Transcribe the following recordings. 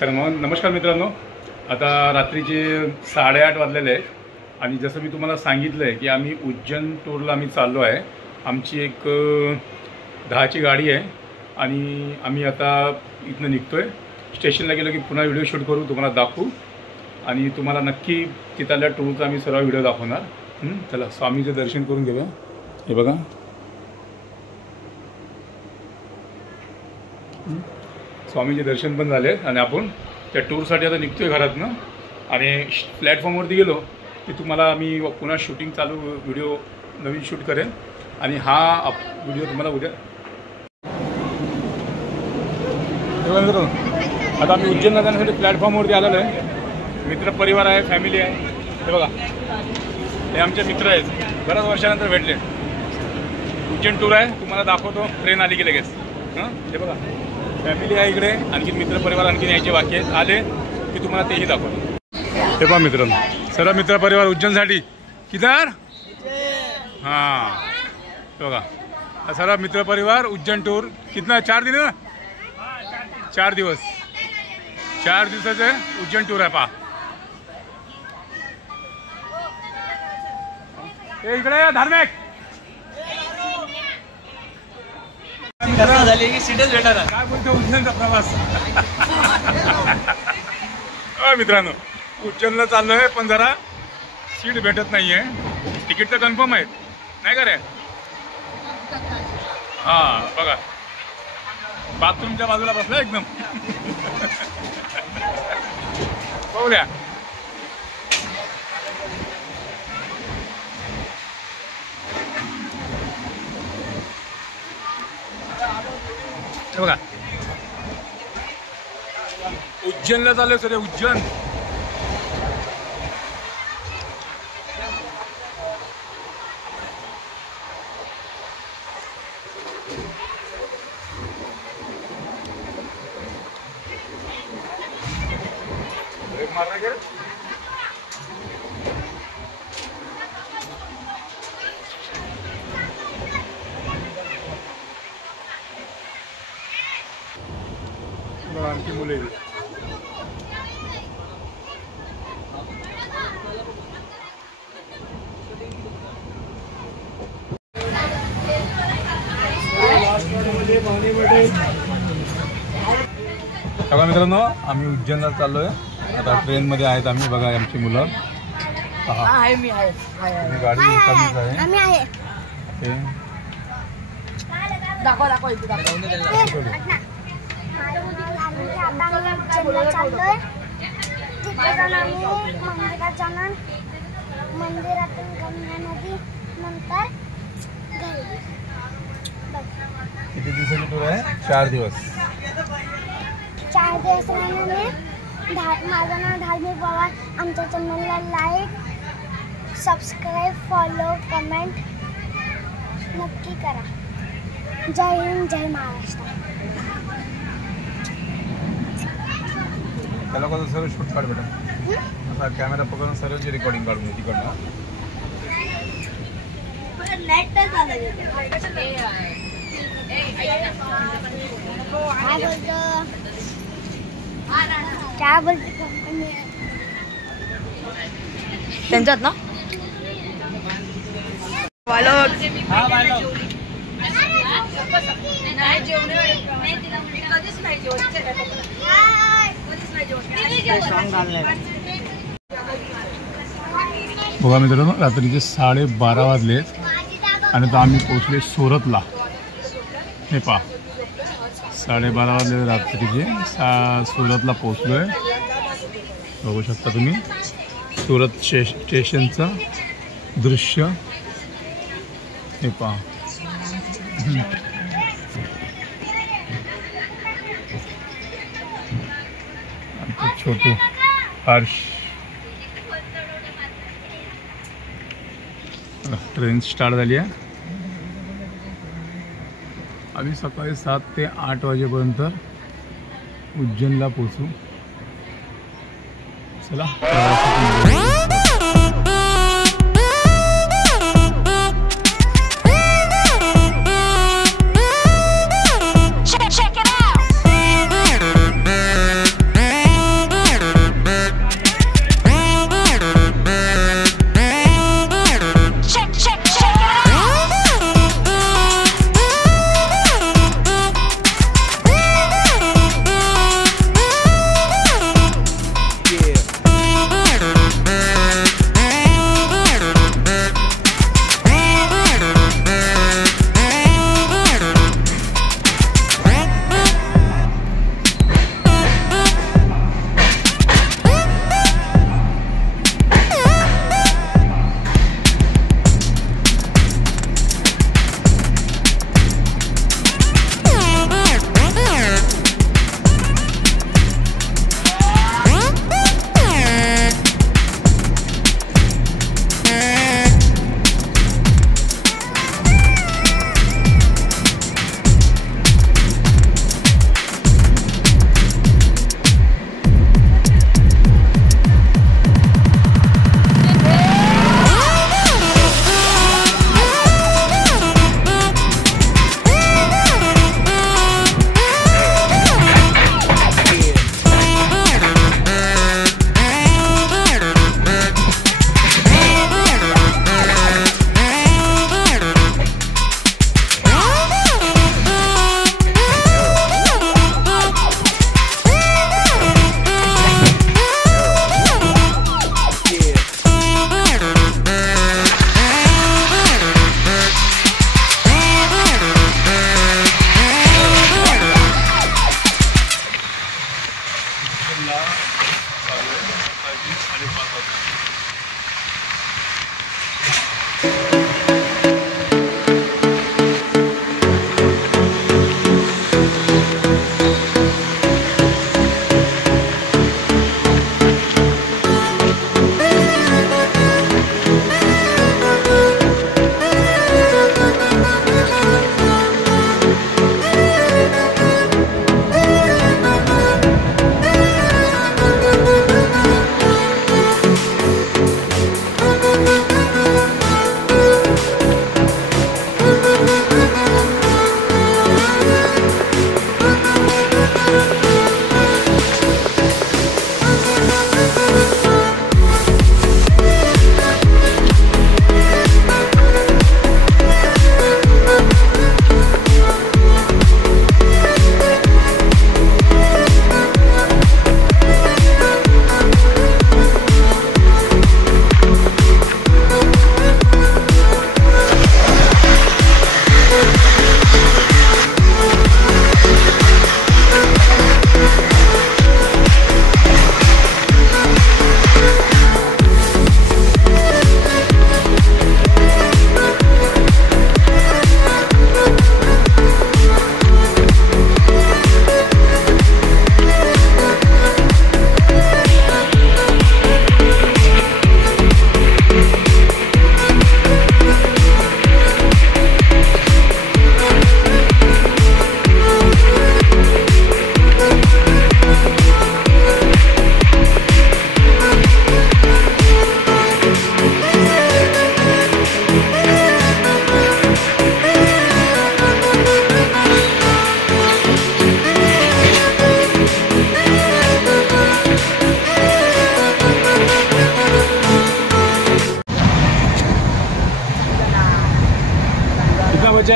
तर मग नमस्कार मित्रांनो, आता रात्रीचे 8:30 वाजलेले आहेत आणि जसं मी तुम्हाला सांगितलं आहे की आम्ही उज्जैन टूरला आम्ही चाललो आहे। आमची एक 10ची गाडी आहे आणि आम्ही आता इथनं निघतो आहे। स्टेशनला गेलो की पुन्हा व्हिडिओ शूट करू, तुम्हाला दाखवू आणि तुम्हाला नक्की तिथल्या टूरचा आम्ही सर्व व्हिडिओ दाखवणार। चला स्वामीचं दर्शन करून घेऊया। हे बघा, स्वामीचे दर्शन पण झाले आणि आपण त्या टूरसाठी आता निघतोय घरातनं आणि प्लॅटफॉर्मवरती गेलो की तुम्हाला आम्ही पुन्हा शूटिंग चालू व्हिडिओ नवीन शूट करेन आणि हा व्हिडिओ तुम्हाला उद्या। आता आम्ही उज्जैनला जाण्यासाठी प्लॅटफॉर्मवरती आलेलो आहे। मित्रपरिवार आहे, फॅमिली आहे। हे बघा, हे आमचे मित्र आहेत, बऱ्याच वर्षानंतर भेटले। उज्जैन टूर आहे, तुम्हाला दाखवतो। ट्रेन आली की लगेच। हे बघा, फॅमिली आहे इकडे, आणखी मित्रपरिवार आणखी यायचे बाकी आहेत, आले की तुम्हाला तेही दाखवतो। हे पहा मित्रांनो, सर्व मित्रपरिवार उज्जैनसाठी किधर। हां बघा, सर्व मित्रपरिवार उज्जैन टूर कितना 4 दिन ना, 4 दिवस, 4 दिवसाचे उज्जैन टूर आहे। पहा इकडे धार्मिक झाली की सीटच भेटणार। काय बोलतो उज्जैनचा प्रवास। मित्रांनो, उज्जैनला चाललोय पण जरा सीट भेटत नाहीये। तिकीट तर कन्फर्म आहे, नाही का रे। हां बघा, बाथरूमच्या बाजूला बसला एकदम। पाहूया बघा, उज्जैनला चाललोय सर। उज्जैन मारना के आणखी मुले बघा मित्रांनो, आम्ही उज्जैनला चाललोय। आता ट्रेन मध्ये आहेत आम्ही। बघा आमची मुलं, गाडी कमीच आहे। दाखव दाखव इथे दाखव। मंदिरातून गंगा नदी नंतर किती दिवसाची टूर आहे? 4 दिवस। 4 दिवस राहण्याने माझं नाव धार्मिक पवार। आमच्या चॅनलला लाईक, सबस्क्राईब, फॉलो, कमेंट नक्की करा। जय हिंद, जय महाराष्ट्र। त्याला कसं सर्व शूट काढ बेटा, आता कॅमेरा पकडून सर्वची रेकॉर्डिंग काढून तिकडनं। क्या बोलते कंपनी त्यांच्यात ना वालो। बघा मित्रांनो, रात्रीचे 12:30 वाजलेत आणि आता आम्ही पोहोचले सुरतला। हे पहा, 12:30 वाजले रात्रीचे, सुरतला पोहोचलोय। बघू शकता तुम्ही सुरत स्टेशनचं दृश्य। हे पहा, छोटू, हर्ष। ट्रेन स्टार्ट झाली आहे। आम्ही सकाळी 7 ते 8 वाजेपर्यंत उज्जैनला पोहोचू। चला check it out.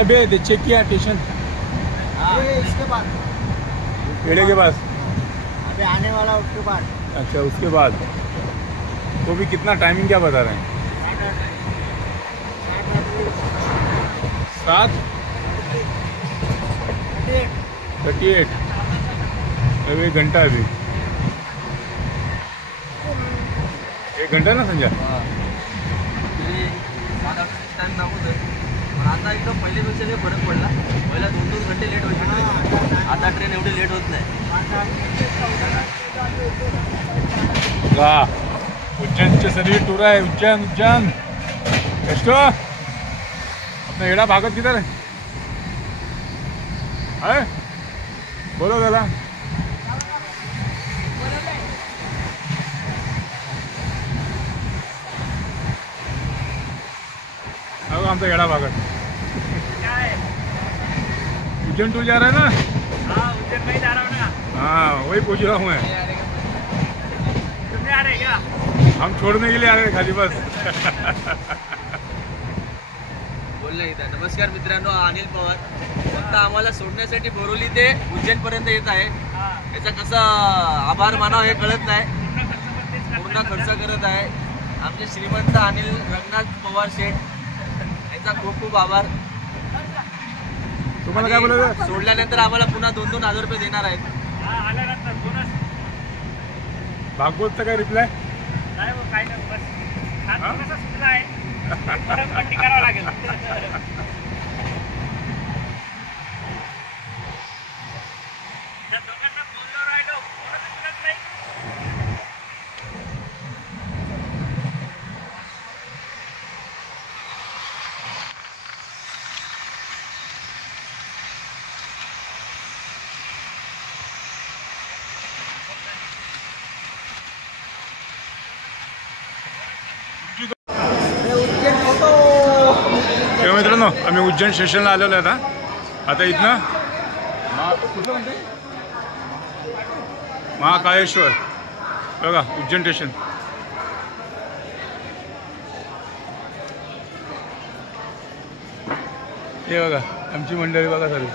अभी चेक किया स्टेशन इसके बाद पेड़े के पास। अभी आने वाला उसके बाद। अच्छा उसके बाद तो भी कितना टाइमिंग क्या बता रहे हैं? 7:38 अभी 1 घंटा अभी 1 घंटा ना संजय? टाइम दाखवतोय पण आता एकदम पहिल्यापेक्षा काही फरक पडला. पहिला 2-2 घंटे लेट व्हायची ट्रेन, आता ट्रेन एवढी लेट होत नाही. वाह उज्जैनचे सरी टूर आहे. उज्जैन कष्टो अपना एड़ा भागत किधर है? बोलो दादा. अब हमसे एड़ा भागत उज्जैन टूर जा रहा है ना? हाँ उज्जैन में जा रहा हूँ ना. हाँ वही पूछ रहा हूँ मैं. तुम्ही आ रहे क्या? हम छोड़ने के लिए आ रहे हैं खाली बस. बोलले इथं. नमस्कार मित्रांनो, अनिल पवार. फक्त आम्हाला सोडण्यासाठी बोरोली ते उज्जैन पर्यंत येत आहे. याचा कसा आभार मानाव हे कळत नाही. पूर्ण खर्च करत आहे आमचे श्रीमंत अनिल रंगनाथ पवार शेठ. याचा खूप खूप आभार. तुम्हाला काय बोलायचं? सोडल्यानंतर आम्हाला पुन्हा 2-2 हजार रुपये देणार आहेत. भागवतचा काय रिप्लाय? नाही हो, काय नाही, बस हात कसा सुटला आहे परत पट्टी करावं लागेल. त्या दोघांना बोललो राहिलो, कोणाचं सुटत नाही. तेव्हा मित्रांनो आम्ही उज्जैन स्टेशनला आलेलो आहे आता इथनं कुठं म्हणते महाकाळेश्वर बघा उज्जैन स्टेशन. हे बघा आमची मंडळी बघा सर्व.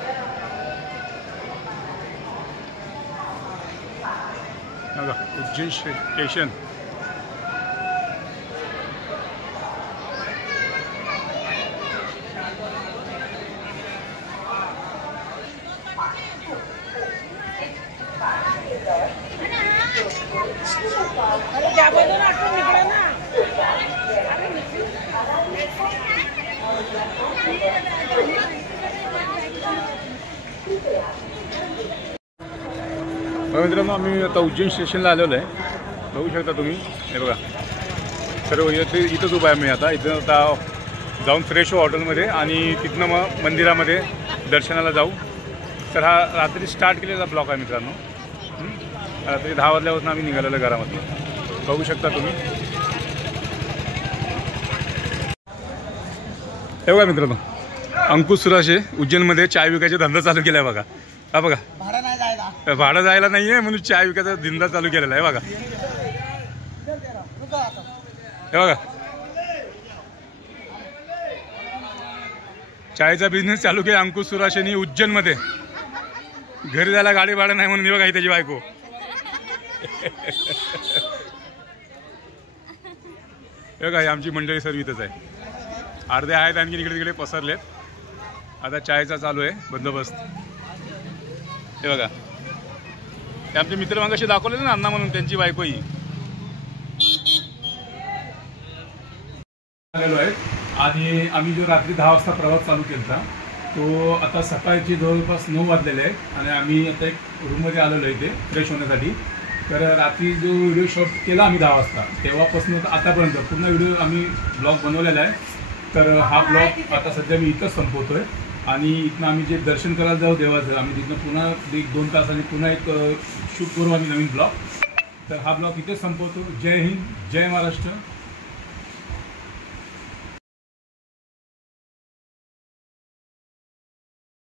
बघा उज्जैन स्टेशन. मित्रांनो आम्ही आता उज्जैन स्टेशनला आलेलो आहे. बघू शकता तुम्ही. हे बघा सर्व इथंच उभा आहे मी आता. इथं आता जाऊन फ्रेश हो हॉटेलमध्ये आणि तिथनं मग मंदिरामध्ये दर्शनाला जाऊ. तर हा रात्री स्टार्ट केलेला ब्लॉक आहे मित्रांनो. रात्री 10 वाजल्यापासून आम्ही निघालेलो घरामध्ये. बघू शकता तुम्ही. हे बघा मित्रांनो अंकुश सुराशे उज्जैनमध्ये चाय विकायचा धंदा चालू केला आहे बघा. हा बघा भाडं नाही जायला. भाडं जायला नाही आहे म्हणून चाय विकायचा धंदा चालू केलेला आहे बघा. हे बघा चायचा बिझनेस चालू केला अंकुश सुराशेनी उज्जैनमध्ये. घरी जायला गाडी भाडं नाही म्हणून बघा त्याची बायको. हे बघा आमची मंडळी सर्व इथंच आहे. अर्धे आहेत आणखी इकडे तिकडे पसरलेत. आता चायचा चालू आहे बंदोबस्त. हे बघा ते आमचे मित्र मगाशी दाखवले ना अण्णा म्हणून त्यांची बायको ही आलेलो आहे. आणि आम्ही जो रात्री 10 वाजता प्रवास चालू केला तो आता सकाळचे जवळपास 9 वाजलेले आहेत. आणि आम्ही आता एक रूममध्ये आलेलो आहे इथे फ्रेश होण्यासाठी. तर रात्री जो व्हिडिओ शूट केला आम्ही 10 वाजता तेव्हापासून आतापर्यंत पूर्ण व्हिडिओ आम्ही ब्लॉग बनवलेला आहे. तर हा ब्लॉग आता सध्या मी इथंच संपवतोय. आणि इथनं आम्ही जे दर्शन करायला जाऊ देवाचं आम्ही तिथनं पुन्हा 1-2 तासांनी पुन्हा एक शूट करू आम्ही नवीन ब्लॉग. तर हा ब्लॉग इथेच संपवतो. जय हिंद जय महाराष्ट्र.